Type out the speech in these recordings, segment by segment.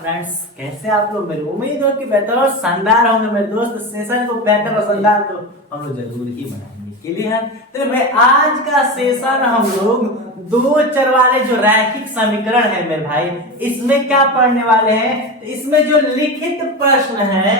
Friends, कैसे आप लोग? मेरी उम्मीद हो कि बेहतर और शानदार होंगे मेरे दोस्त। सेशन को बेहतर और शानदार तो हम लोग जरूर ही बनाएंगे। क्लियर? तो भाई आज का सेशन हम लोग दो चर वाले जो रैखिक समीकरण है मेरे भाई, इसमें क्या पढ़ने वाले हैं? तो इसमें जो लिखित प्रश्न है,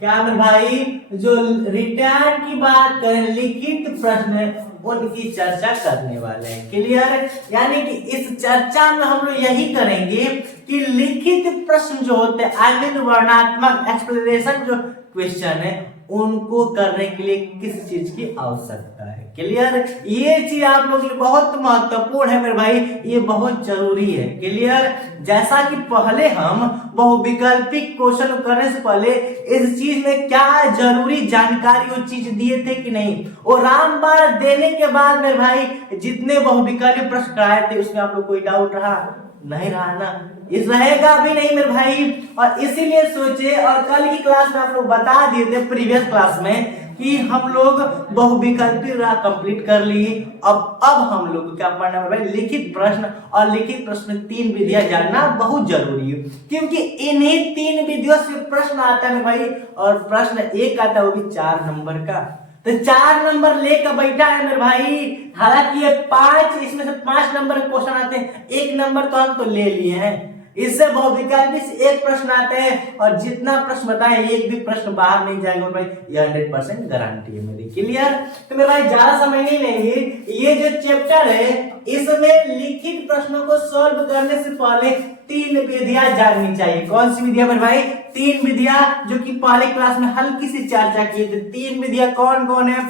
क्या मेरे भाई, जो रिटर्न की बात करें, लिखित प्रश्न उनकी चर्चा करने वाले हैं। क्लियर? यानी कि इस चर्चा में हम लोग यही करेंगे कि लिखित प्रश्न जो होते हैं, आई मीन वर्णनात्मक एक्सप्लेनेशन जो क्वेश्चन है, उनको करने के लिए किस चीज की आवश्यकता है। क्लियर? ये चीज आप लोग के लिए बहुत महत्वपूर्ण है मेरे भाई, ये बहुत जरूरी है। क्लियर? जैसा कि पहले हम बहुविकल्पिक क्वेश्चन करने से पहले इस चीज में क्या जरूरी जानकारी वो चीज दिए थे कि नहीं, और रामबाण देने के बाद मेरे भाई जितने बहुविकल्पिक प्रश्न कराए थे उसमें आप लोग कोई डाउट रहा नहीं? रहा ना? इस रहेगा भी नहीं मेरे भाई। और इसीलिए सोचे, और कल की क्लास में आप लोग बता दिए थे प्रीवियस क्लास में कि हम लोग बहुविकल्पी कंप्लीट कर लिए। अब हम लोग को क्या पढ़ना है भाई? लिखित प्रश्न। और लिखित प्रश्न 3 विधियां जानना बहुत जरूरी है, क्योंकि इन्हीं 3 विधियों से प्रश्न आता है भाई। और प्रश्न एक आता है वो भी 4 नंबर का, तो 4 नंबर लेकर बैठा है मेरे भाई। हालांकि ये 5, इसमें से 5 नंबर क्वेश्चन आते हैं, 1 नंबर तो हम तो ले लिए हैं। इससे बहुविकल्पी से 1 प्रश्न आते हैं, और जितना प्रश्न बताए एक भी प्रश्न बाहर नहीं जाएगा भाई, ये 100% गारंटी है मेरी। क्लियर? तो मेरे भाई ज्यादा समय नहीं लेंगे। ये जो चैप्टर है इसमें लिखित प्रश्नों को सॉल्व करने से पहले 3 विधियां जाननी चाहिए। कौन सी विधियां मेरे भाई? 3 विधियां जो कि पहले क्लास में हल्की सी चर्चा की थी। 3 विधियां कौन कौन है?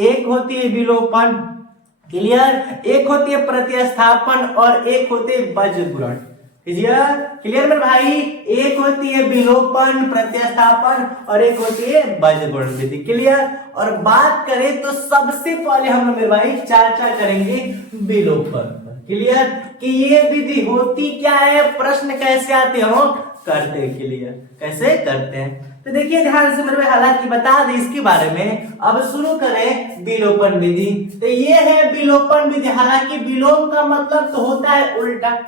एक होती है विलोपन। क्लियर? एक होती है प्रतिस्थापन, और एक होती है बज्रगुणन। क्लियर मेरे भाई? एक होती है विलोपन, प्रतिस्थापन, और एक होती है बज्रगुणन विधि। क्लियर? और बात करें तो सबसे पहले हम मेरे भाई चर्चा करेंगे विलोपन। क्लियर? कि ये विधि होती क्या है, प्रश्न कैसे आते हो, करते हैं। क्लियर? कैसे करते हैं तो देखिए ध्यान से मेरे भाई, हालांकि बता दें इसके बारे में। अब शुरू करें विलोपन विधि। तो ये है विलोपन विधि। हालांकि विलोम का मतलब तो होता है उल्टा,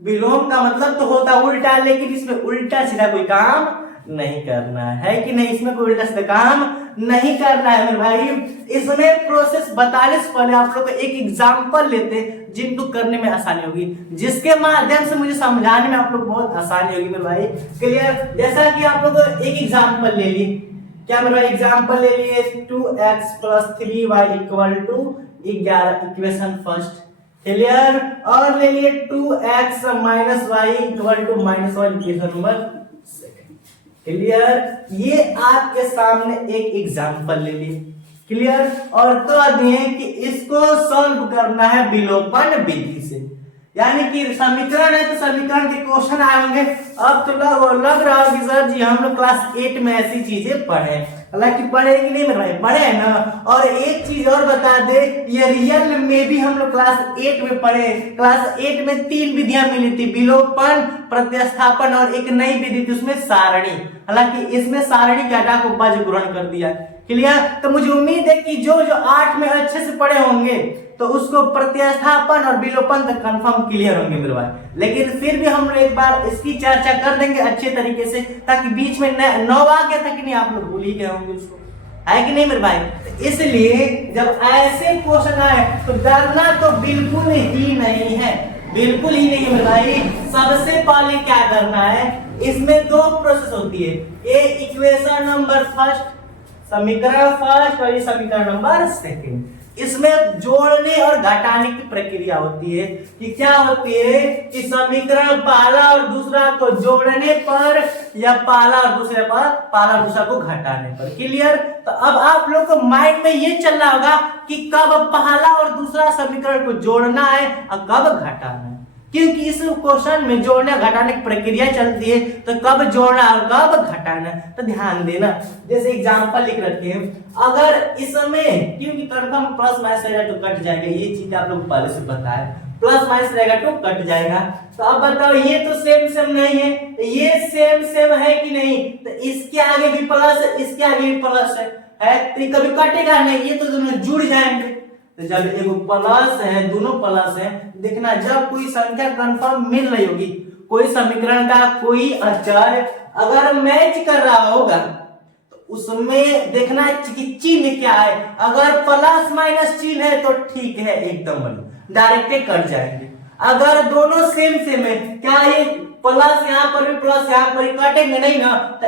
विलोम का मतलब तो होता है उल्टा, लेकिन इसमें उल्टा सीधा कोई काम नहीं करना है कि नहीं? इसमें कोई उल्टा सीधा काम नहीं करना है मेरे भाई। इसमें प्रोसेस बताने से पहले आप लोग एक एग्जांपल लेते हैं जिनको करने में आसानी होगी, जिसके माध्यम से मुझे समझाने में आप लोग बहुत आसानी होगी मेरे भाई। क्लियर? जैसा कि आप लोग एक एग्जांपल ले लिए, क्या मेरे भाई? एग्जांपल ले लिए 2x + 3y = 11, equation first. Clear? और ले लिए 2x - y = -1, equation number second. Clear? ये आपके सामने एक एग्जांपल ले लिए। क्लियर? और तो दिए कि इसको सॉल्व करना है विलोपन विधि से, यानी कि समीकरण है तो समीकरण के क्वेश्चन आए होंगे। अब तो लग रहा है कि सर जी हम लोग क्लास 8 में ऐसी चीजें पढ़े, हालांकि पढ़े कि नहीं मेरे भाई? पढ़े है ना। और एक चीज और बता दे, ये रियल में भी हम लोग क्लास 8 में पढ़े। क्लास 8 में 3 विधियां मिली थी, विलोपन, प्रतिस्थापन, और एक नई विधि थी उसमें सारणी। हालांकि इसमें सारणी के हटा को बज्रगुणन कर दिया। क्लियर? तो मुझे उम्मीद है कि जो 8 में अच्छे से पढ़े होंगे तो उसको प्रतिस्थापन और विलोपन तक कंफर्म क्लियर होंगे मेरे भाई। लेकिन फिर भी हम लोग एक बार इसकी चर्चा कर देंगे अच्छे तरीके से, ताकि बीच में 9 वाक्य तक नहीं आप लोग भूल ही गए होंगे उसको, है कि नहीं मेरे भाई? तो इसलिए जब ऐसे क्वेश्चन आए तो डरना तो बिल्कुल ही नहीं है, बिल्कुल ही नहीं है मेरे भाई। सबसे पहले क्या करना है, इसमें 2 प्रोसेस होती है, ये इक्वेशन नंबर फर्स्ट, समीकरण फर्स्ट, और ये समीकरण नंबर सेकंड। इसमें जोड़ने और घटाने की प्रक्रिया होती है। कि क्या होती है कि समीकरण पहला और दूसरा को जोड़ने पर, या पहला और दूसरा को घटाने पर। क्लियर? तो अब आप लोग को माइंड में ये चल रहा होगा कि कब पहला और दूसरा समीकरण को जोड़ना है और कब घटाना है, क्योंकि इस क्वेश्चन में जोड़ने घटाने की प्रक्रिया चलती है, तो कब जोड़ना और कब घटाना। तो ध्यान देना, जैसे एग्जांपल लिख रखे हैं, अगर इसमें, क्योंकि कंफर्म प्लस माइनस रहेगा तो कट जाएगा, ये चीज आप लोग पहले से बताया, प्लस माइनस रहेगा तो कट जाएगा। तो अब बताओ, ये तो सेम नहीं है, ये सेम है कि नहीं? तो इसके आगे भी प्लस है, इसके आगे भी प्लस है, तो कभी कटेगा नहीं, ये तो दोनों जुड़ जाएंगे। तो जब एक प्लस है, दोनों प्लस है, देखना जब कोई संख्या कंफर्म मिल रही होगी, कोई समीकरण का कोई अचर अगर मैच कर रहा होगा तो उसमें देखना है कि चिन्ह क्या है। अगर प्लस माइनस चिन्ह है तो ठीक है, एकदम बढ़िया, डायरेक्ट कट जाएंगे। अगर दोनों सेम सेम है, क्या ये प्लस यहाँ पर भी प्लस यहाँ पर कटेंगे नहीं ना, तो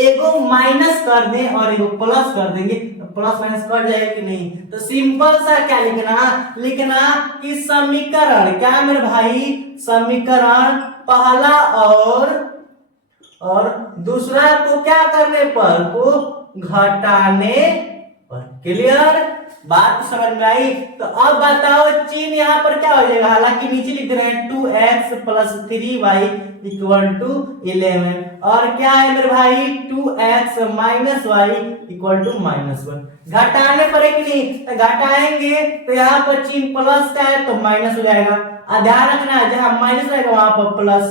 एगो माइनस कर दें और एगो प्लस कर देंगे तो प्लस माइनस कट जाएगा कि नहीं। तो सिंपल सा क्या लिखना कि समीकरण, क्या मेरे भाई, समीकरण पहला और दूसरा को क्या करने पर, को घटाने पर। क्लियर, बात समझ में आई। तो अब बताओ चिन्ह यहाँ पर क्या हो जाएगा, हालांकि नीचे लिख रहे हैं 2x + 3y = 11 और क्या है मेरे भाई 2x - y = -1। घटाने पर है कि नहीं, तो घटाएंगे तो यहाँ पर चिन्ह प्लस का है तो माइनस हो जाएगा। ध्यान रखना है जहां माइनस रहेगा वहां पर प्लस,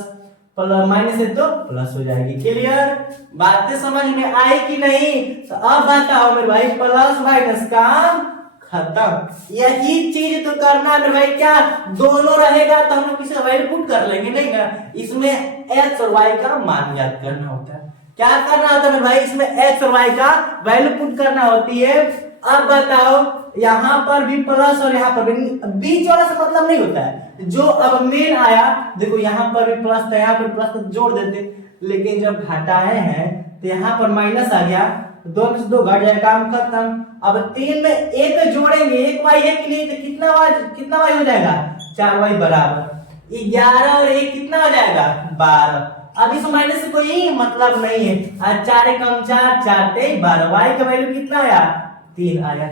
माइनस है तो प्लस हो जाएगी। क्लियर, बातें समझ में आई कि नहीं। तो अब बताओ मेरे भाई प्लस माइनस काम खत्म। यही चीज तो करना है मेरे भाई, क्या दोनों रहेगा तो हम लोग किसे वैल्यू पुट कर लेंगे नहीं ना। इसमें x और y का मान याद करना होता है। क्या करना होता है मेरे भाई, इसमें x और y का वैल्यू पुट करना होती है। अब बताओ यहाँ पर भी प्लस और यहाँ पर भी, बीच वाला से मतलब नहीं होता है। जो अब मेन आया, देखो यहाँ पर भी प्लस था, यहाँ पर प्लस था, जोड़ देते, लेकिन जब घटाए हैं तो यहाँ पर माइनस आ गया, 2 में से 2 घट जाएगा, काम खत्म। अब 3 में 1 जोड़ेंगे, 1 y है कि नहीं, तो कितना y हो जाएगा, 4y बराबर 11 और 1 कितना हो जाएगा 12। अब इस माइनस से कोई मतलब नहीं है, 4 कम 4 4 3 12, y का वैल्यू कितना आया 3 आया।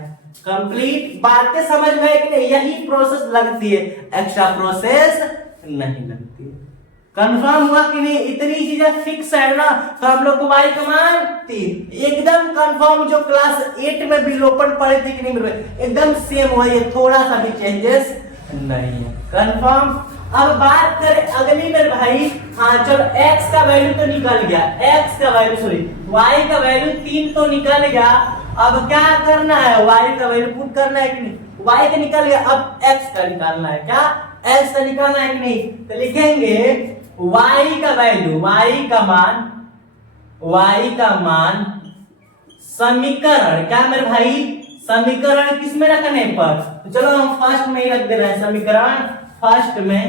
कंप्लीट, बातें समझ में आई कि नहीं। यही प्रोसेस लगती है, एक्स्ट्रा प्रोसेस नहीं लगती है। कंफर्म हुआ कि नहीं, इतनी चीजें फिक्स है ना। तो हम लोग को y का मान 3 एकदम कंफर्म, जो क्लास 8 में विलोपन पढ़े थे कि नहीं मेरे, एकदम सेम हुआ, ये थोड़ा सा भी चेंजेस नहीं है, कंफर्म। अब बात करें अगली मेरे भाई, हाँ चलो x का वैल्यू तो निकल गया, x का वैल्यू सॉरी y का वैल्यू 3 तो निकल गया। अब क्या करना है, y का वैल्यू पुट करना है कि नहीं, y का निकल गया, अब x का निकालना है, क्या x का निकालना है कि नहीं। तो लिखेंगे y का वैल्यू, y का मान समीकरण, क्या मेरे भाई, समीकरण किस में रखने पर, तो चलो हम फर्स्ट में ही रख दे रहे हैं, समीकरण फर्स्ट में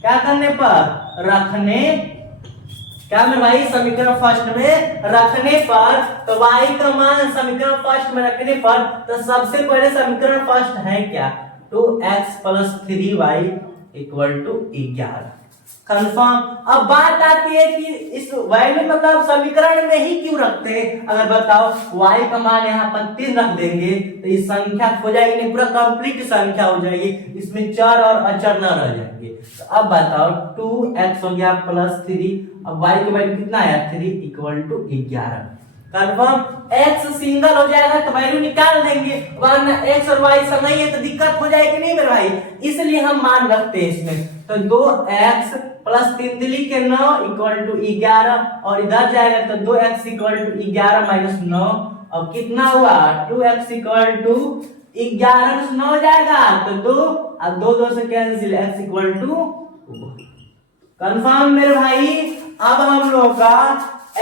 क्या करने पर रखने, क्या मेरे भाई, समीकरण फर्स्ट में रखने पर। तो y का मान समीकरण फर्स्ट में रखने पर, तो सबसे पहले समीकरण फर्स्ट है क्या, 2x + 3y = 11। कंफर्म। अब बात आती है कि इस वैल्यू मतलब समीकरण में ही क्यों रखते हैं। अगर बताओ y का मान यहाँ पर 3 रख देंगे तो इस संख्या हो जाएगी नहीं, पूरा कंप्लीट संख्या हो जाएगी, इसमें चर और अचर न रह जाएंगे। तो अब बताओ 2x हो गया + 3, अब y की वैल्यू कितना आया 3 = 11। कंफर्म, x सिंगल हो जाएगा तो वैल्यू निकाल देंगे, वरना x और y सब नहीं है तो दिक्कत हो जाएगी नहीं मेरे भाई, इसलिए हम मान रखते हैं इसमें। तो 2x + 3 दिली के 9 = 11 और इधर जाएगा तो 2x = 11 - 9, अब कितना हुआ 2x = 11 - 9 हो जाएगा तो 2, अब 2 2 से कैंसिल, x = 2। कंफर्म मेरे भाई। अब हम लोग का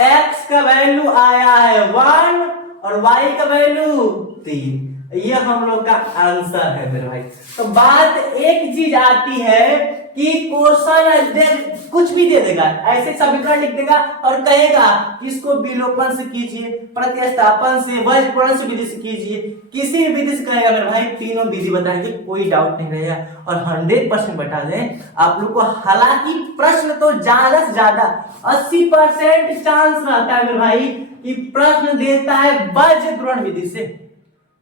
x का वैल्यू आया है 1 और y का वैल्यू 3, ये हम लोग का आंसर है मेरे भाई। तो बात एक चीज आती है कि क्वेश्चन कुछ भी दे देगा, ऐसे समीकरण लिख देगा और कहेगा कि इसको विलोपन से कीजिए, प्रतिस्थापन से, वज्रप्रणन विधि से कीजिए, किसी भी विधि से करेगा मेरे भाई, तीनों विधि बताएंगे, कोई डाउट नहीं रहेगा और 100% बता दें आप लोग को। हालांकि प्रश्न तो ज्यादा से ज्यादा 80% चांस रहता है मेरे भाई कि प्रश्न देता है वज्र गुणन विधि से,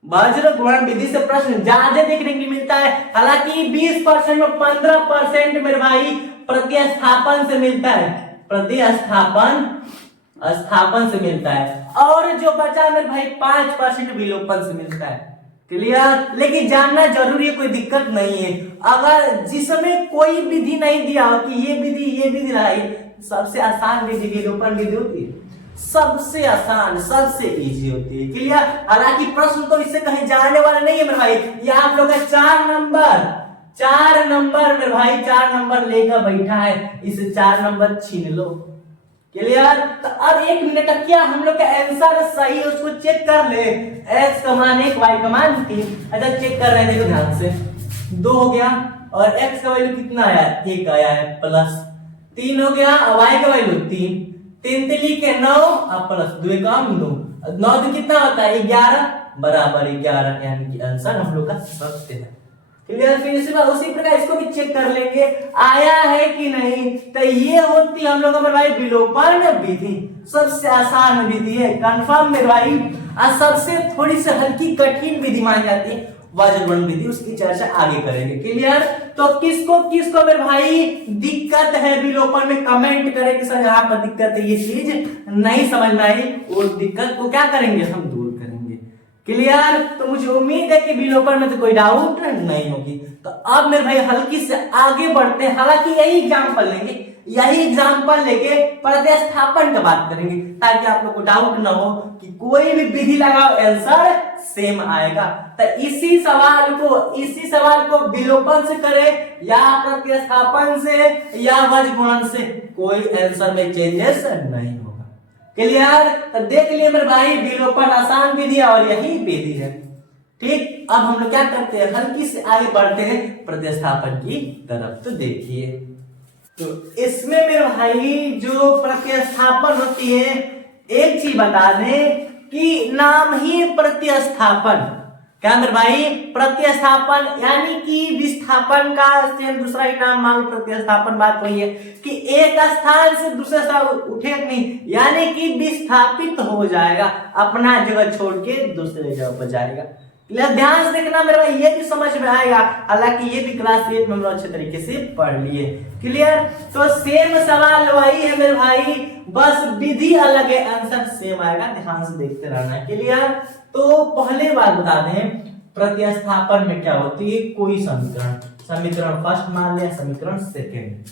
वज्र गुणन विधि से प्रश्न ज्यादा देखने को मिलता है। हालांकि 20% में 15% मेरे भाई प्रतिस्थापन से मिलता है, स्थापन से मिलता है, और जो बचा मेरे भाई 5% विलोपन से मिलता है। क्लियर, लेकिन जानना जरूरी है, कोई दिक्कत नहीं है। अगर जिसमें कोई विधि नहीं दिया हो कि ये विधि लगाई, सबसे आसान विधि विलोपन विधि होती है, सबसे आसान सबसे इजी होती है। क्लियर, हालांकि प्रश्न तो इससे कहीं जाने वाला नहीं है मेरे भाई, ये आप लोग का 4 नंबर 4 नंबर मेरे भाई 4 नंबर लेकर बैठा है, इसे 4 नंबर छीन लो। क्लियर? तो अब 1 मिनट तक क्या हम लोग का आंसर सही है उसको चेक कर ले। x का मान 1 y का मान 3। अच्छा चेक कर रहे हैं, देखो ध्यान से 2 हो गया और x का वैल्यू कितना आया 1 आया है प्लस 3 हो गया और y का वैल्यू 3 3 3 के 9 और प्लस 2 का 9 9 तो कितना होता है 11 बराबर 11 यानी कि आंसर हम लोग का सत्य है। क्लियर? फिर उसी प्रकार इसको भी चेक कर लेंगे आया है कि नहीं। तो ये होती हम लोग का भाई विलोपन विधि, सबसे आसान विधि है कंफर्म मेरे भाई। और सबसे थोड़ी सी हल्की कठिन विधि मानी जाती है वज्रगुणन विधि, उसकी चर्चा आगे करेंगे। क्लियर? तो किसको किसको मेरे भाई दिक्कत है विलोपन में कमेंट करें कि सर यहाँ पर दिक्कत है, ये चीज नहीं समझ में आई, वो दिक्कत को क्या करेंगे हम दूर करेंगे। क्लियर? तो मुझे उम्मीद है कि विलोपन में तो कोई डाउट नहीं होगी। तो अब मेरे भाई हल्की से आगे बढ़ते हैं, हालांकि यही एग्जाम्पल लेंगे, यही एग्जाम्पल लेके प्रतिस्थापन का बात करेंगे ताकि आप लोग को डाउट ना हो कि कोई भी विधि लगाओ आंसर सेम आएगा। तो इसी सवाल को विलोपन से करें या प्रतिस्थापन से या वज्रगुणन से, कोई आंसर में चेंजेस नहीं होगा। क्लियर? तो देख लिए मेरे भाई विलोपन आसान विधि है और यही विधि है। ठीक, अब हम लोग क्या करते हैं हल्की से आगे बढ़ते हैं प्रतिस्थापन की तरफ। तो देखिए, तो इसमें मेरे भाई जो प्रतिस्थापन होती है, एक चीज बता दें कि नाम ही प्रतिस्थापन, क्या मेरे भाई प्रतिस्थापन यानी कि विस्थापन का सेम दूसरा ही नाम मान लो प्रतिस्थापन। बात वही है कि एक स्थान से दूसरे स्थान उठेगा नहीं, यानी कि विस्थापित हो जाएगा, अपना जगह छोड़ के दूसरे जगह पर जाएगा। ध्यान से देखना मेरे भाई, ये भी समझ में आएगा, हालांकि ये भी क्लास 8 में हम लोग अच्छे तरीके से पढ़ लिए। क्लियर? तो सेम सवाल वही है मेरे भाई, बस विधि अलग है, आंसर सेम आएगा, ध्यान से देखते रहना है। क्लियर? तो पहले बात बता दें प्रतिस्थापन में क्या होती है, कोई समीकरण फर्स्ट मान लिया, समीकरण सेकेंड,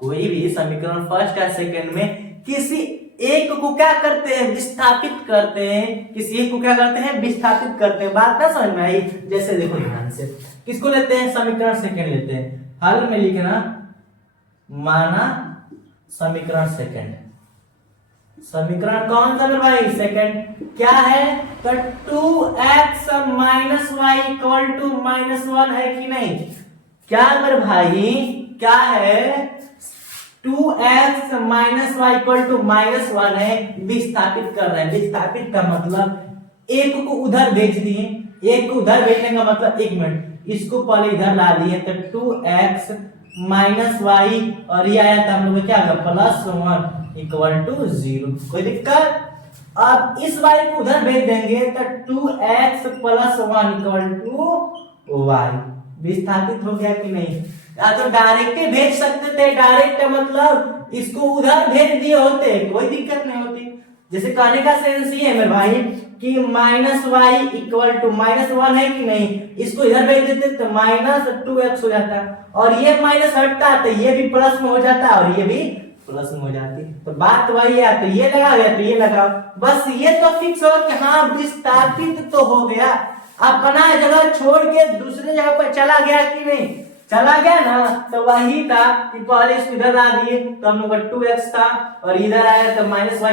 कोई भी समीकरण फर्स्ट या सेकेंड में किसी एक को क्या करते हैं विस्थापित करते हैं, किसी एक को क्या करते हैं विस्थापित करते हैं। बात ना समझ में आई? जैसे देखो ध्यान से, किसको लेते हैं समीकरण सेकेंड लेते हैं, हल में लिखना माना समीकरण सेकेंड, समीकरण कौन सा मेरे भाई सेकेंड, क्या है तो 2x minus Y equal to -1 है कि नहीं, क्या मेरे भाई क्या है 2x minus Y equal to -1 है, विस्थापित कर रहे हैं। विस्थापित का मतलब एक को उधर भेज दिए, एक को उधर भेजने का मतलब, एक मिनट इसको पहले इधर ला दिए तो 2x माइनस वाई और ये आया था हम लोग क्या +1 इक्वल टू 0, कोई दिक्कत? अब इस वाई को उधर भेज देंगे तो 2x + 1 इक्वल टू वाई, विस्थापित हो गया कि नहीं? या तो डायरेक्ट भेज सकते थे, डायरेक्ट मतलब इसको उधर भेज दिए होते कोई दिक्कत नहीं होती। जैसे कहने का सेंस ये है मेरे भाई कि -y इक्वल टू -1 है कि नहीं, इसको इधर भेज देते तो -2x हो जाता, और ये माइनस हटता तो ये भी प्लस में हो जाता और ये भी प्लस में हो जाती। तो बात वही है, तो ये लगा गया तो ये लगाओ, बस ये तो फिक्स हो कि हाँ विस्थापित तो हो गया, अपना जगह छोड़ के दूसरे जगह पर चला गया कि नहीं, चला गया ना। तो वही था कि पहले इसको इधर ला दिए तो हम लोग का 2x था और इधर आया तो -y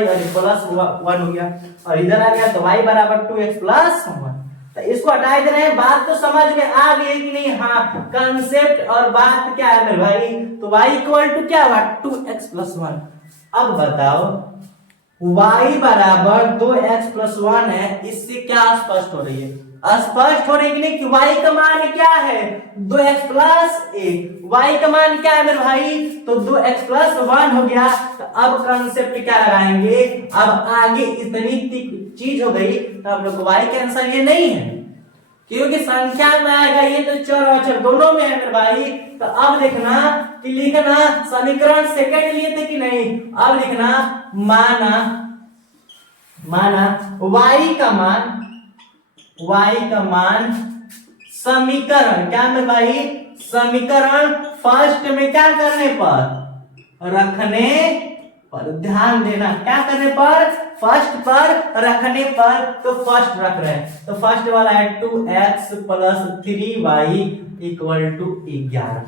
और +1 हो गया, और इधर आ गया तो y बराबर 2x + 1। तो इसको हटा दे रहे हैं। बात तो समझ में आ गई कि नहीं? हाँ, कंसेप्ट और बात क्या है मेरे भाई, तो y इक्वल टू क्या हुआ 2x + 1। अब बताओ y बराबर 2x + 1 है, इससे क्या स्पष्ट हो रही है? स्पष्ट हो रही है कि y का मान क्या है 2x + 1, y का मान क्या है मेरे भाई तो 2x + 1 हो गया। तो अब कंसेप्ट क्या लगाएंगे, अब आगे इतनी चीज हो गई तो हम लोग को y का आंसर ये नहीं है, क्योंकि संख्या में आएगा ये तो चर और अचर दोनों में है मेरे भाई। तो अब देखना कि लिखना समीकरण सेकंड लिए थे कि नहीं, अब लिखना माना y का मान समीकरण क्या मेरे भाई, समीकरण फर्स्ट में क्या करने पर रखने पर, ध्यान देना क्या करने पर फर्स्ट पर रखने पर तो फर्स्ट रख रहे हैं, तो फर्स्ट वाला है 2x plus 3y equal to 11।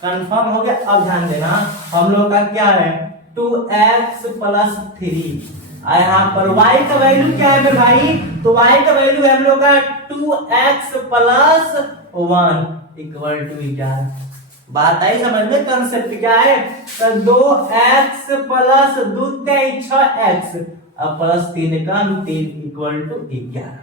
Confirm हो गया। अब ध्यान देना हम लोग का क्या है 2x प्लस 3, यहाँ पर y का वैल्यू क्या है मेरे भाई, तो y का वैल्यू है हम लोग का 2x प्लस 1 इक्वल टू 11। बात आई समझ में, कंसेप्ट क्या है, तो 2x प्लस 2 6x अब प्लस 3 कम 3 इक्वल टू 11।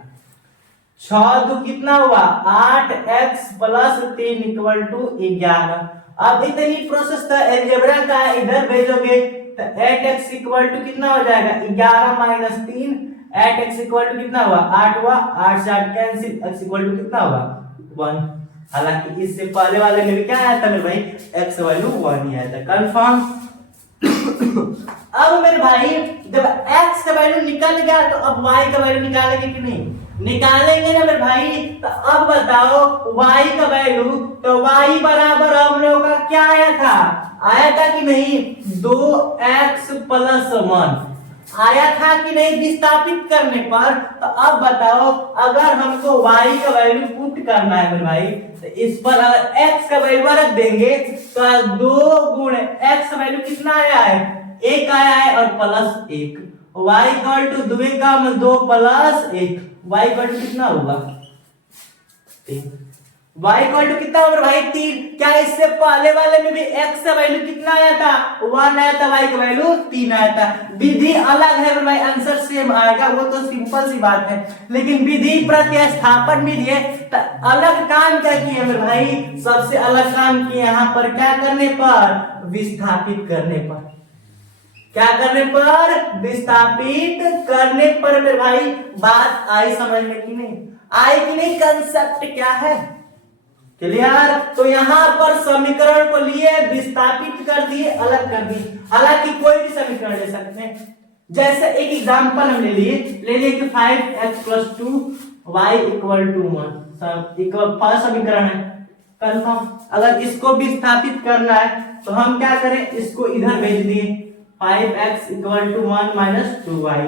6 2 कितना हुआ 8x प्लस 3 इक्वल टू 11। अब इतनी प्रोसेस था अलजेब्रा का इधर भेजोगे तो 8x इक्वल टू कितना हो जाएगा 11 माइनस 3, 8x इक्वल टू कितना हुआ 8 हुआ, 8 से 8 कैंसिल, x इक्वल टू कितना हुआ 1। हालांकि इससे पहले वाले में भी क्या आया था मेरे भाई x वैल्यू 1 ही आया था। कंफर्म। अब मेरे भाई जब x का वैल्यू निकल गया तो अब y का वैल्यू निकालेंगे कि नहीं, निकालेंगे ना मेरे भाई। तो अब बताओ y का वैल्यू, तो y बराबर हम लोग का क्या आया था कि नहीं 2x प्लस 1 आया था कि नहीं विस्थापित करने पर। तो अब बताओ अगर हमको y का वैल्यू पुट करना है मेरे भाई, तो इस पर अगर x का वैल्यू रख देंगे तो 2 गुण x का वैल्यू कितना आया है 1 आया है और प्लस 1, y इक्वल टू 2 का 2 प्लस 1, y इक्वल टू कितना होगा 3, y इक्वल टू कितना होगा भाई 3। क्या इससे पहले वाले में भी x का वैल्यू कितना आया था 1 आया था, y का वैल्यू 3 आया था। विधि अलग है भाई, आंसर सेम आएगा, वो तो सिंपल सी बात है, लेकिन विधि प्रतिस्थापन विधि है तो अलग काम क्या किए मेरे भाई, सबसे अलग काम किए यहाँ पर क्या करने पर विस्थापित करने पर, क्या करने पर विस्थापित करने पर मेरे भाई। बात आई समझ में कि नहीं आई कि नहीं, कंसेप्ट क्या है क्लियर। तो यहाँ पर समीकरण को लिए विस्थापित कर दिए, अलग कर दिए। हालांकि कोई भी समीकरण ले सकते हैं, जैसे एक एग्जांपल हम ले लिए कि 5x plus 2y equal to 1 equal first समीकरण है। कंफर्म। अगर इसको विस्थापित करना है तो हम क्या करें, इसको इधर भेज दिए 5x equal to 1 minus 2y।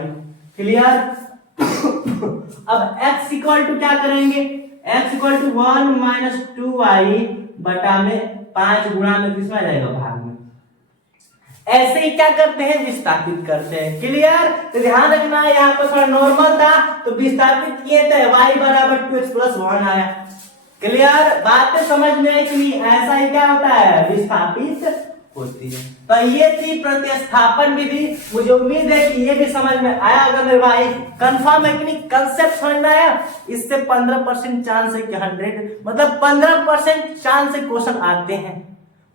Clear. अब x इक्वल टू क्या करेंगे, x equal to 1 minus 2y बटा में 5 गुणा में किसमें आ जाएगा भाग में। ऐसे ही क्या करते हैं विस्थापित करते हैं। क्लियर। तो ध्यान रखना यहाँ पर थोड़ा नॉर्मल था तो विस्थापित किए थे y बराबर 2x प्लस 1 आया। क्लियर। बातें समझ में आई कि नहीं, ऐसा ही क्या होता है विस्थापित होती है। तो ये थी प्रतिस्थापन विधि। मुझे उम्मीद है कि ये भी समझ में आया होगा मेरे भाई। कंफर्म है कि नहीं, कंसेप्ट समझ में आया। इससे 15% चांस है कि 100 मतलब 15% चांस से क्वेश्चन आते हैं।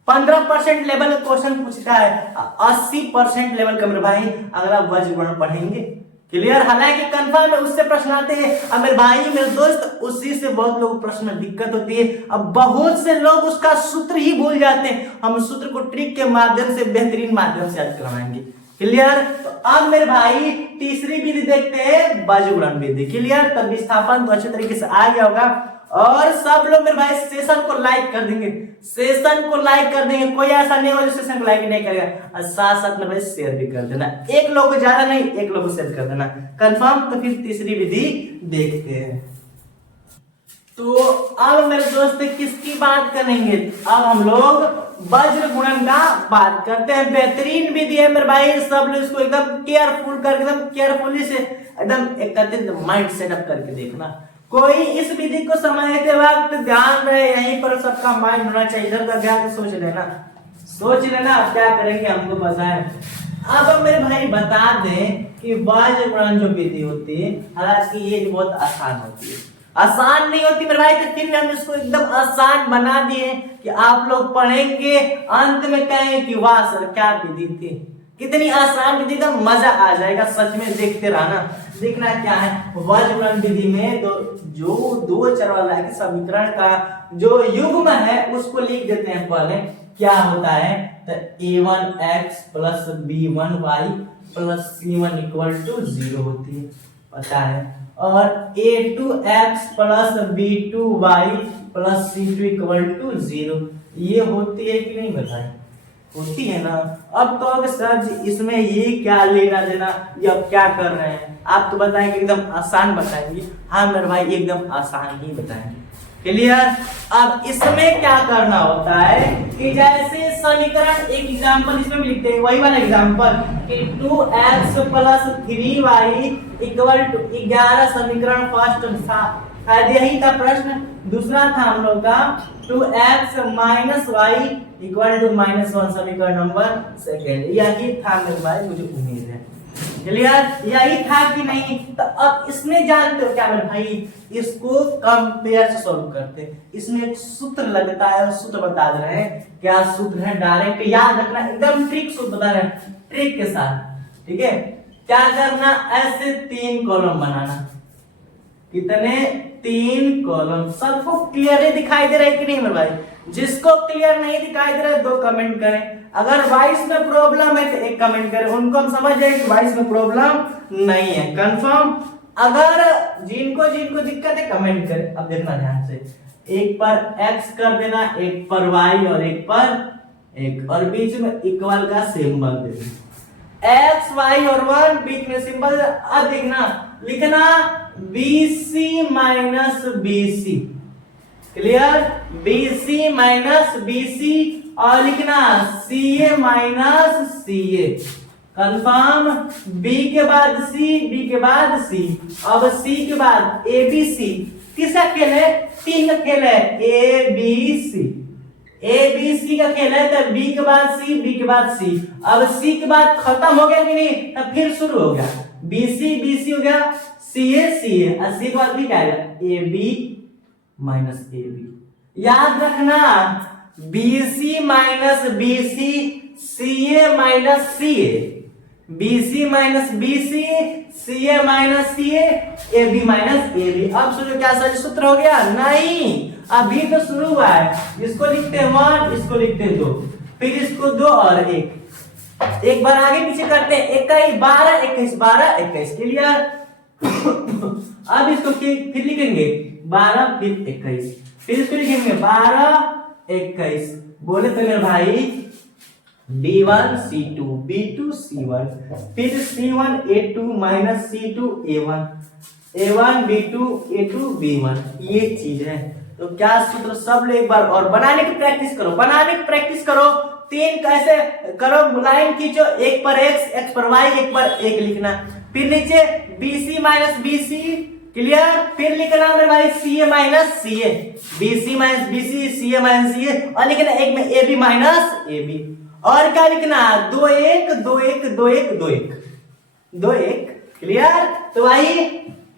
15% लेवल का क्वेश्चन पूछता है, 80% लेवल का मेरे भाई अगर आप वज्रगुणन पढ़ेंगे। क्लियर। हालांकि कंफर्म है उससे प्रश्न आते हैं। अब मेरे भाई मेरे दोस्त उसी से बहुत लोग प्रश्न में दिक्कत होती है। अब बहुत से लोग उसका सूत्र ही भूल जाते हैं, हम सूत्र को ट्रिक के माध्यम से बेहतरीन माध्यम से याद करवाएंगे। क्लियर। तो अब मेरे भाई तीसरी विधि देखते हैं वज्रगुणन विधि। क्लियर। तब विस्थापन तो अच्छे तरीके से आ गया होगा और सब लोग मेरे भाई सेशन को लाइक कर देंगे, सेशन को लाइक कर देंगे। कोई ऐसा नहीं हो जो सेशन को लाइक नहीं करेगा, और साथ साथ में भाई शेयर भी कर देना। एक लोग को ज्यादा नहीं, एक लोग को शेयर कर देना। कंफर्म। तो फिर तीसरी विधि देखते हैं। तो अब मेरे दोस्त किसकी बात करेंगे, अब हम लोग वज्रगुणन का बात करते हैं। बेहतरीन विधि है मेरे भाई, सब लोग इसको एकदम केयरफुल करके एकदम केयरफुली से एकदम एकत्रित माइंड सेटअप करके देखना। कोई इस विधि को समझते वक्त ध्यान रहे, यहीं पर सबका माइंड होना चाहिए, इधर का ध्यान सोच लेना, सोच लेना आप क्या करेंगे हमको बताएं। अब मेरे भाई बता दें कि वज्रगुणन जो विधि होती है, हालांकि ये बहुत आसान होती है, आसान नहीं होती मेरे भाई, तो फिर हम इसको एकदम आसान बना दिए कि आप लोग पढ़ेंगे अंत में कहें कि वाह सर क्या विधि थी, कितनी आसान विधि, तो मजा आ जाएगा सच में। देखते रहना। देखना क्या है वज्रगुणन विधि में, तो जो दो चर वाला है समीकरण का जो युग्म है उसको लिख देते हैं। पहले क्या होता है, तो a1x plus b1y plus c1 equal to 0 होती है, पता है। और a2x plus b2y plus c2 equal to 0 ये होती है कि नहीं बताएं। होती है ना। अब तो अब सर जी इसमें ये क्या लेना देना, ये अब क्या कर रहे हैं, आप तो बताएंगे एकदम आसान बताएंगे। हाँ मेरे भाई एकदम आसान ही बताएंगे। क्लियर। अब इसमें क्या करना होता है कि जैसे समीकरण, एक एग्जांपल इसमें भी लिखते हैं, वही वाला एग्जांपल कि 2x + 3y = 11 समीकरण फर्स्ट था, शायद यही था प्रश्न। दूसरा था हम लोग का 2x - y = -1 समीकरण नंबर सेकेंड। यही था मेरे भाई, मुझे उम्मीद है। क्लियर, यही था कि नहीं। तो अब इसमें जानते हो क्या मेरे भाई, इसको कंपेयर से सॉल्व करते हैं। इसमें एक सूत्र लगता है, सूत्र बता दे रहे हैं। क्या सूत्र है, डायरेक्ट याद रखना, एकदम ट्रिक सूत्र बता रहे हैं, ट्रिक के साथ। ठीक है, क्या करना, ऐसे 3 कॉलम बनाना। कितने, 3 कॉलम। सबको क्लियर दिखाई दे रहा है कि नहीं मेरे भाई? जिसको क्लियर नहीं दिखाई दे रहा है 2 कमेंट करें। अगर वॉइस में प्रॉब्लम है तो 1 कमेंट करें, उनको हम समझ जाए कि वॉइस में प्रॉब्लम नहीं है, कंफर्म। अगर जिनको जिनको दिक्कत है कमेंट करें। अब देखना ध्यान से, एक पर x कर देना, एक पर y और एक पर एक, और बीच में इक्वल का सिंबल दे देना। x y और 1 बीच में सिंबल। अब देखना, लिखना BC - BC। Clear, BC - BC, और लिखना CA - CA। कंफर्म। B के बाद C, B के बाद C, अब C के बाद ABC। किसका खेल है, 3 का खेल है, ABC। ABC का खेल है, तो B के बाद C, B के बाद C। अब C के बाद खत्म हो गया कि नहीं, तब फिर शुरू हो गया, BC BC हो गया, CA CA, और C के बाद भी क्या आएगा, AB - AB। याद रखना, BC - BC, CA - CA, BC - BC, CA - CA, AB - AB। अब सोचो क्या सही सूत्र हो गया? नहीं, अभी तो शुरू हुआ है। इसको लिखते हैं 1, इसको लिखते हैं 2, फिर इसको 2 और 1। एक बार आगे पीछे करते हैं, 21 12 21 12 21। क्लियर। अब इसको फिर लिखेंगे 12 फिर 21, फिर इसको लिखेंगे 12 21। बोले तो मेरे भाई B1 C2 B2 C1, फिर C1 A2 - C2 A1, A1 B2 A2 B1। ये चीज है। तो क्या सूत्र, सब लोग एक बार और बनाने की प्रैक्टिस करो, बनाने की प्रैक्टिस करो। 3 कैसे करो, लाइन खींचो, एक पर x, x पर y, एक पर 1 लिखना, फिर नीचे BC - BC। क्लियर। फिर लिखना मेरे भाई CA - CA, BC - BC, CA - CA, और लिखना एक में AB - AB। और क्या लिखना, 2 1 2 1 2 1 2 1 2 1। क्लियर। तो भाई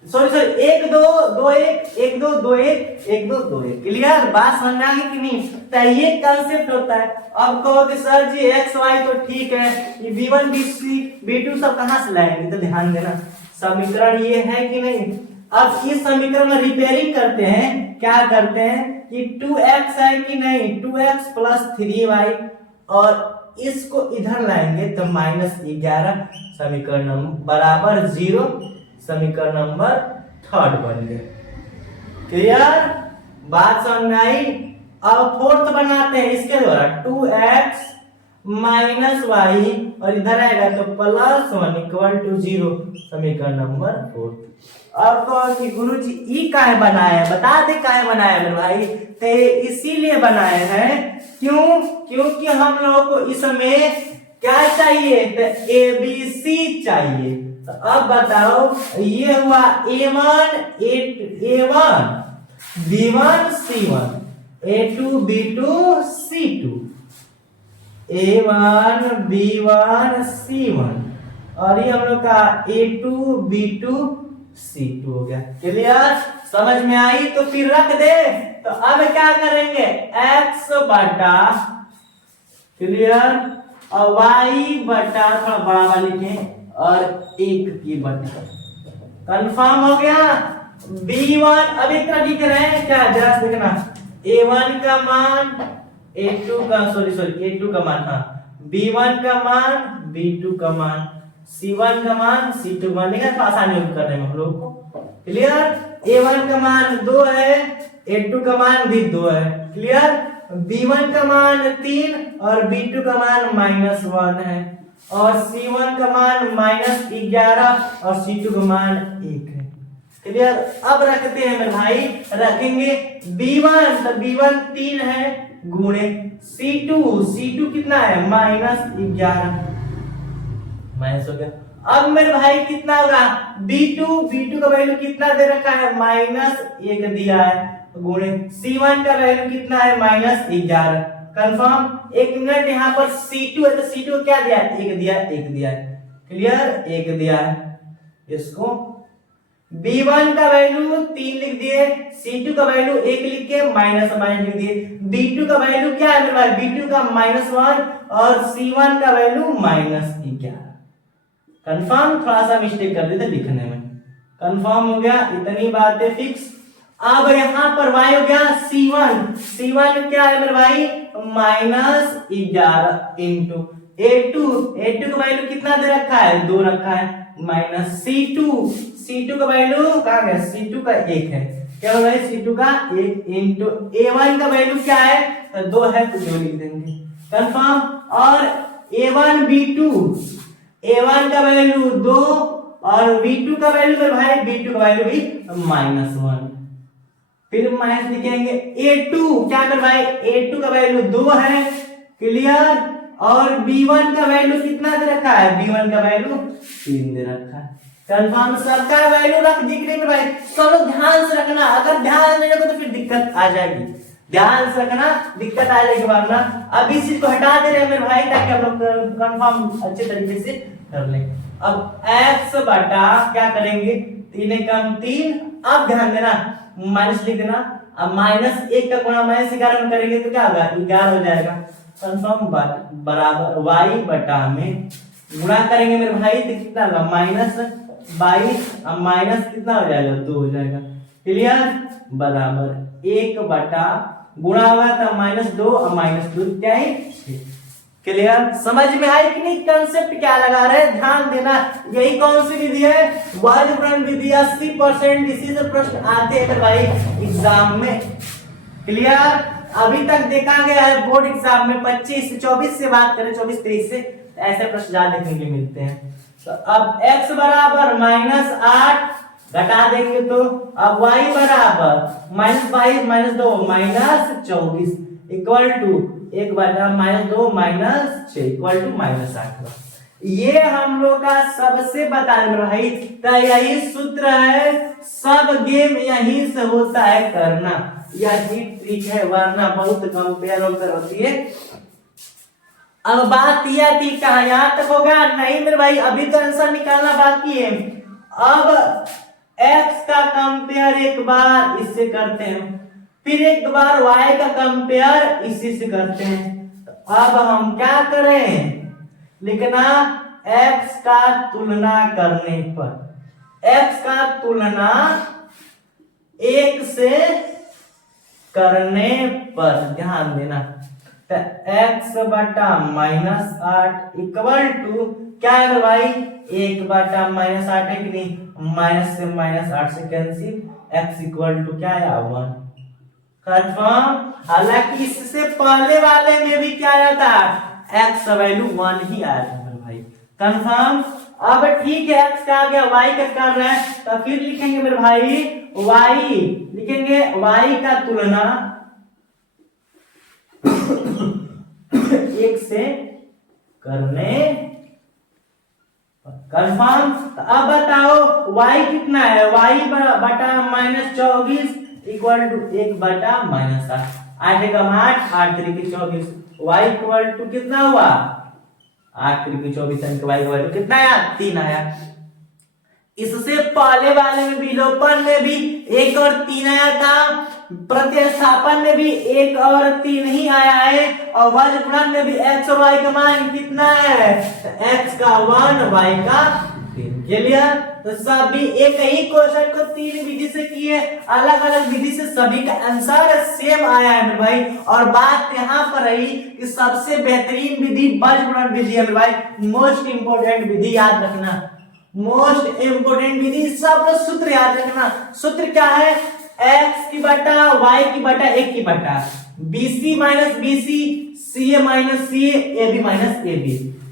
सॉरी 1 2 2 1 1 2 2 1 1 2 2 1। क्लियर, बात समझ में आ गई कि नहीं? तो ये कंसेप्ट होता है। अब कहोगे सर जी x y तो ठीक है, ये B1 BC B2 सब कहां से लाएंगे? तो ध्यान देना, समीकरण ये है कि नहीं। अब इस समीकरण में रिपेयरिंग करते हैं। क्या करते हैं कि 2x है कि नहीं, 2x + 3y, और इसको इधर लाएंगे तो -11 समीकरण नंबर बराबर 0, समीकरण नंबर 3 बन गया। क्लियर, बात समझ में आई? अब 4th बनाते हैं इसके द्वारा, 2x - y, और इधर आएगा तो +1 = 0, समीकरण नंबर 4। अब कहो कि गुरुजी ई काहे बनाया है, बता दे काहे बनाया है मेरे भाई। तो इसीलिए बनाए हैं, क्यों? क्योंकि हम लोगों को इसमें क्या चाहिए, तो ABC चाहिए। तो अब बताओ, ये हुआ A1 B1 C1, A2 B2 C2, A1 B1 C1, और ये हम लोग का A2 B2 C2 हो गया। क्लियर, समझ में आई? तो फिर रख दे। तो अब क्या करेंगे, x बटा, क्लियर, और y बटा, थोड़ा बड़ा वाला लिखें, और 1 की बटा। कंफर्म हो गया। B1 अब एक तरह लिख रहे हैं, क्या जरा देखना, A1 का मान A2 का A2 का मान, हाँ, B1 का मान B2 का मान, C1 का मान C2 का मान, लिखा तो आसानी करने में हम लोग को। क्लियर, A1 का मान 2 है, A2 का मान भी 2 है। क्लियर, B1 का मान 3 और B2 का मान -1 है और C1 का मान -11 और C2 का मान 1 है। क्लियर। अब रखते हैं मेरे भाई, रखेंगे B1 तो B1 3 है गुणे C2 कितना है -11 माइनस हो गया। अब मेरे भाई कितना होगा B2 का वैल्यू कितना दे रखा है -1 दिया है गुणे C1 का वैल्यू कितना है -11 कंफर्म। एक मिनट यहाँ पर C2 है तो C2 को क्या दिया है 1 दिया है क्लियर 1 दिया है। इसको B1 का वैल्यू 3 लिख दिए, C2 का वैल्यू 1 लिख के माइनस लिख दिए। B2 का वैल्यू क्या है मेरे भाई B2 का -1 और C1 का वैल्यू -11 कंफर्म। थोड़ा सा मिस्टेक कर देते लिखने में, कंफर्म हो गया, इतनी बातें फिक्स। अब यहां पर y हो गया C1 क्या है मेरे भाई -11 इंटू A2 का वैल्यू कितना दे रखा है 2 रखा है माइनस C2 का वैल्यू कहां गया C2 का 1 है क्या हो भाई C2 का 1 इंटू A1 का वैल्यू क्या है तो 2 है तो 2 लिख देंगे कंफर्म। और A1 का वैल्यू 2 और B2 का वैल्यू मेरे भाई B2 का वैल्यू भी -1 फिर माइनस लिखेंगे A2 क्या मेरे भाई A2 का वैल्यू 2 है क्लियर और B1 का वैल्यू कितना दे रखा है B1 का वैल्यू 3 दे रखा है कंफर्म। सबका वैल्यू रख दिख रही है भाई, सब लोग ध्यान से रखना, अगर ध्यान नहीं रखो तो फिर दिक्कत आ जाएगी, ध्यान से रखना दिक्कत आ जाएगी वरना। अब इस चीज को हटा दे रहे हैं मेरे भाई ताकि हम लोग कंफर्म अच्छे तरीके से कर लें। अब x बटा क्या करेंगे 3 कम 3, अब ध्यान देना माइनस लिख देना, अब -1 का गुणा -11 में करेंगे तो क्या होगा 11 हो जाएगा कंफर्म बराबर y बटा में गुणा करेंगे मेरे भाई तो कितना होगा -22 अब माइनस कितना हो जाएगा 2 हो जाएगा क्लियर बराबर 1 बटा गुणा होगा तो -2 और -2 क्या है क्लियर। समझ में आई कि नहीं कंसेप्ट क्या लगा रहे हैं ध्यान देना। यही कौन सी विधि है वर्गीकरण विधि 80% इसी से प्रश्न आते हैं भाई एग्जाम में क्लियर। अभी तक देखा गया है बोर्ड एग्जाम में 25 से 24 से बात करें 24-23 से ऐसे प्रश्न ज्यादा देखने के लिए मिलते हैं। तो अब x बराबर -8 घटा देंगे तो अब y बराबर -22 -2 -24 इक्वल टू 1 बटा -2 -6 इक्वल टू -8। ये हम लोग का सबसे बता रहे भाई तो यही सूत्र है, सब गेम यहीं से होता है करना, यही ट्रिक है वरना बहुत कंपेयर होकर होती है। अब बात यह थी कहा यहां तक होगा नहीं मेरे भाई, अभी तो आंसर निकालना बाकी है। अब x का कंपेयर एक बार इससे करते हैं, फिर एक बार y का कंपेयर इसी से करते हैं। तो अब हम क्या करें लिखना x का तुलना करने पर, x का तुलना 1 से करने पर ध्यान देना तो x बटा -8 इक्वल टू क्या है भाई 1 बटा -8 है कि नहीं माइनस से -8 से कैंसिल x इक्वल टू क्या है 1 कंफर्म। हालांकि इससे पहले वाले में भी क्या आया था x वैल्यू 1 ही आया था भाई कंफर्म। अब ठीक है x का आ गया y का कर रहा है तो फिर लिखेंगे मेरे भाई y लिखेंगे y का तुलना 1 से करने कंफर्म। अब बताओ y कितना है y बटा -24 इक्वल टू 1 बटा -8 8 का 8 8 3 की 24 y इक्वल टू कितना हुआ 8 3 की 24 यानी y का वैल्यू कितना आया 3 आया। इससे पहले वाले में विलोपन में भी 1 और 3 आया था, प्रतिस्थापन में भी 1 और 3 ही आया है और वर्गफल में भी x और y का मान कितना है x का 1 y का 3 क्लियर। तो सभी एक ही क्वेश्चन को 3 विधि से किए, अलग अलग विधि से सभी का आंसर सेम आया है मेरे भाई। और बात यहाँ पर रही कि सबसे बेहतरीन विधि वर्गफल विधि है मेरे भाई, मोस्ट इंपोर्टेंट विधि याद रखना, मोस्ट इंपोर्टेंट विधि सब लोग सूत्र याद रखना। सूत्र क्या है x की बटा y की बटा 1 की बटा BC minus BC, CA minus CA, AB minus AB।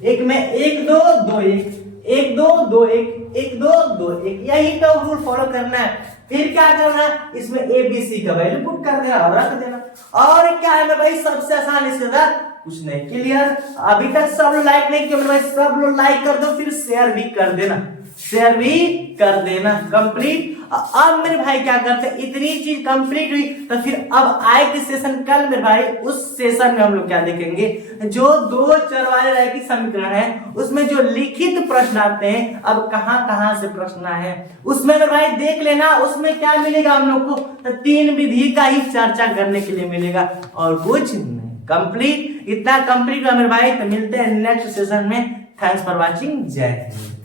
एक में 1 2 2 1, 1 2 2 1, 1 2 2 1, यही तो रूल फॉलो करना है। फिर क्या करना है, इसमें ABC का वैल्यू पुट कर देना और रख देना। और क्या है मेरे भाई, सबसे आसान इसके साथ कुछ नहीं। क्लियर? अभी तक सब लोग लाइक नहीं किया मेरे भाई, सब लोग लाइक कर दो, फिर शेयर भी कर देना, शेयर भी कर देना। कंप्लीट। अब मेरे भाई क्या करते हैं, इतनी चीज कंप्लीट हुई तो फिर अब आए कि सेशन कल मेरे भाई, उस सेशन में हम लोग क्या देखेंगे, जो दो चर वाले रैखिक समीकरण है उसमें जो लिखित प्रश्न आते हैं, अब कहां कहां से प्रश्न है उसमें मेरे भाई देख लेना। उसमें क्या मिलेगा हम लोग को, तो 3 विधि का ही चर्चा करने के लिए मिलेगा और कुछ नहीं। कंप्लीट, इतना कंप्लीट हुआ मेरे भाई। तो मिलते हैं नेक्स्ट सेशन में। Thanks for watching. जय हिंद।